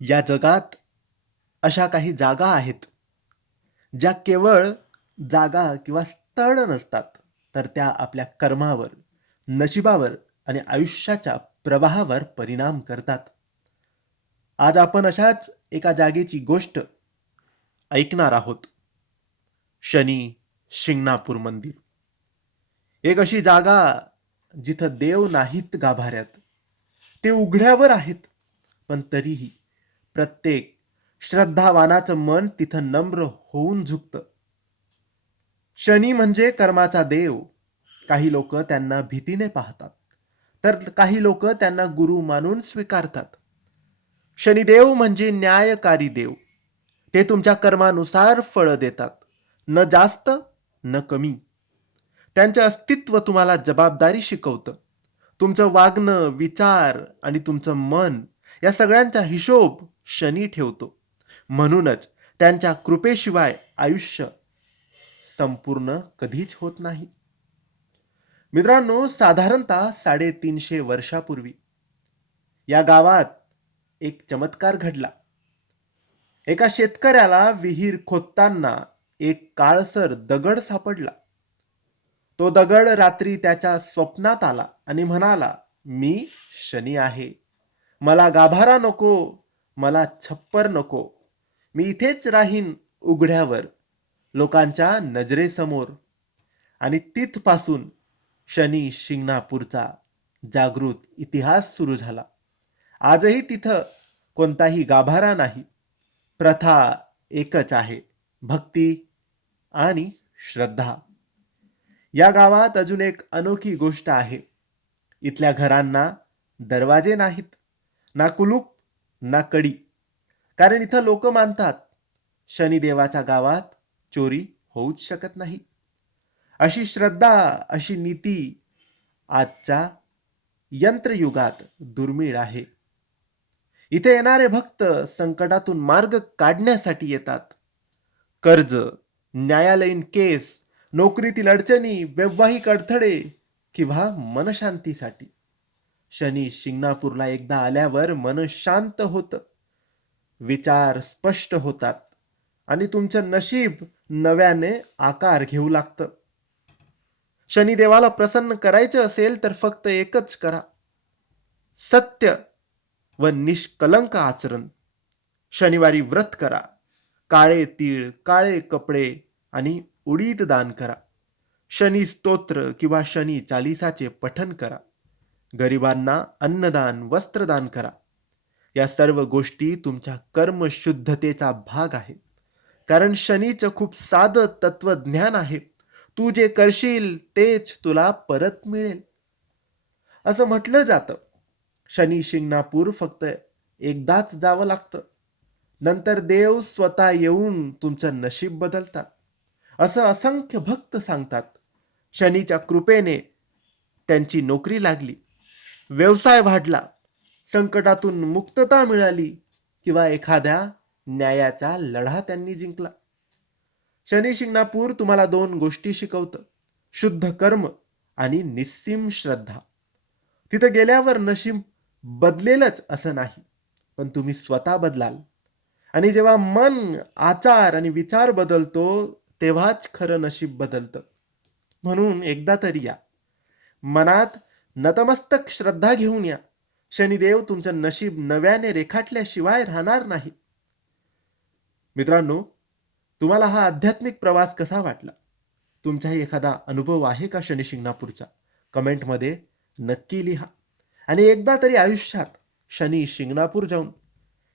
या जगात अशा काही जागा आहेत ज्या केवळ जागा किंवा स्थळ नसतात तर त्या आपल्या कर्मावर नशिबावर आणि आयुष्याच्या प्रवाहावर परिणाम करतात. आज आपण अशाच एका जागेची गोष्ट ऐकणार आहोत. शनी शिंगणापूर मंदिर. एक अशी जागा जिथं देव नाहीत गाभाऱ्यात. ते उघड्यावर आहेत पण तरीही प्रत्येक श्रद्धावानाचं मन तिथं नम्र होऊन झुकतं. शनी म्हणजे कर्माचा देव. काही लोक त्यांना भीतीने पाहतात. तर काही लोक त्यांना गुरु मानून स्वीकारतात. शनिदेव म्हणजे न्यायकारी देव. ते तुमच्या कर्मानुसार फळं देतात. न जास्त न कमी. त्यांचे अस्तित्व तुम्हाला जबाबदारी शिकवतं. तुमचं वागणं विचार आणि तुमचं मन या सगळ्यांचा हिशोब शनी ठेवतो. म्हणूनच त्यांच्या कृपेशिवाय आयुष्य संपूर्ण कधीच होत नाही. मित्रांनो साधारणतः साडेतीनशे वर्षापूर्वी या गावात एक चमत्कार घडला. एका शेतकऱ्याला विहीर खोदताना एक काळसर दगड सापडला. तो दगड रात्री त्याच्या स्वप्नात आला आणि म्हणाला मी शनी आहे. मला गाभारा नको मला छप्पर नको. मी इथेच राहीन उघड्यावर लोकांच्या नजरेसमोर. आणि तिथपासून शनी शिंगणापूरचा जागृत इतिहास सुरू झाला. आजही तिथं कोणताही गाभारा नाही. प्रथा एकच आहे भक्ती आणि श्रद्धा. या गावात अजून एक अनोखी गोष्ट आहे. इथल्या घरांना दरवाजे नाहीत. ना कुलूप ना कडी. कारण इथं लोक मानतात शनिदेवाच्या गावात चोरी होऊच शकत नाही. अशी श्रद्धा अशी नीती आजच्या यंत्रयुगात दुर्मिळ आहे. इथे येणारे भक्त संकटातून मार्ग काढण्यासाठी येतात. कर्ज न्यायालयीन केस नोकरीतील अडचणी वैवाहिक अडथळे किंवा मनशांतीसाठी. शनी शिंगणापूरला एकदा आल्यावर मन शांत होतं. विचार स्पष्ट होतात आणि तुमचं नशीब नव्याने आकार घेऊ लागतं. शनिदेवाला प्रसन्न करायचं असेल तर फक्त एकच करा. सत्य व निष्कलंक आचरण. शनिवारी व्रत करा. काळे तीळ काळे कपडे आणि उडीद दान करा. शनी स्तोत्र किंवा शनी चालिसाचे पठन करा. गरिबांना अन्नदान वस्त्रदान करा. या सर्व गोष्टी तुमच्या कर्मशुद्धतेचा भाग आहे कारण शनीचं खूप साधं तत्वज्ञान आहे. तू जे करशील तेच तुला परत मिळेल. असं म्हटलं जातं. शनी शिंगणापूर फक्त एकदाच जावं लागतं. नंतर देव स्वतः येऊन तुमचं नशीब बदलतात. असं असंख्य भक्त सांगतात. शनीच्या कृपेने त्यांची नोकरी लागली. व्यवसाय वाढला संकटातून मुक्तता मिळाली किंवा एखाद्या न्यायाचा लढा त्यांनी जिंकला. शनी शिंगणापूर तुम्हाला दोन गोष्टी शिकवतं. शुद्ध कर्म आणि निस्सीम श्रद्धा. तिथं गेल्यावर नशीब बदलेलच असं नाही पण तुम्ही स्वतः बदलाल. आणि जेव्हा मन आचार आणि विचार बदलतो तेव्हाच खरं नशीब बदलतं. म्हणून एकदा तरी या. मनात नतमस्तक श्रद्धा घेऊन या. शनिदेव तुमचं नशीब नव्याने रेखाटल्याशिवाय राहणार नाही. मित्रांनो तुम्हाला हा आध्यात्मिक प्रवास कसा वाटला? तुमचाही एखादा अनुभव आहे का शनी शिंगणापूरचा? कमेंटमध्ये नक्की लिहा. आणि एकदा तरी आयुष्यात शनी शिंगणापूर जाऊन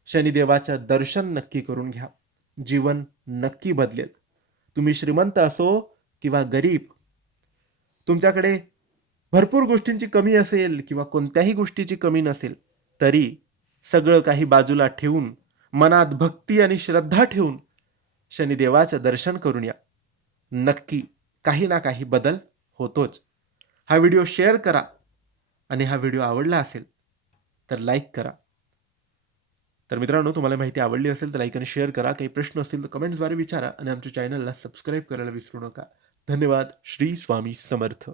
शनिदेवाचं दर्शन नक्की करून घ्या. जीवन नक्की बदलेल. तुम्ही श्रीमंत असो किंवा गरीब तुमच्याकडे भरपूर गोष्टींची कमी असेल किंवा कोणत्याही गोष्टीची कमी नसेल तरी सगळं काही बाजूला ठेवून मनात भक्ती आणि श्रद्धा ठेवून शनिदेवाचं दर्शन करून या. नक्की काही ना काही बदल होतोच. हा व्हिडिओ शेअर करा आणि हा व्हिडिओ आवडला असेल तर लाईक करा. तर मित्रांनो तुम्हाला माहिती आवडली असेल तर लाईक आणि शेअर करा. काही प्रश्न असतील तर कमेंट्सद्वारे विचारा आणि आमच्या चॅनलला सबस्क्राईब करायला विसरू नका. धन्यवाद. श्री स्वामी समर्थ.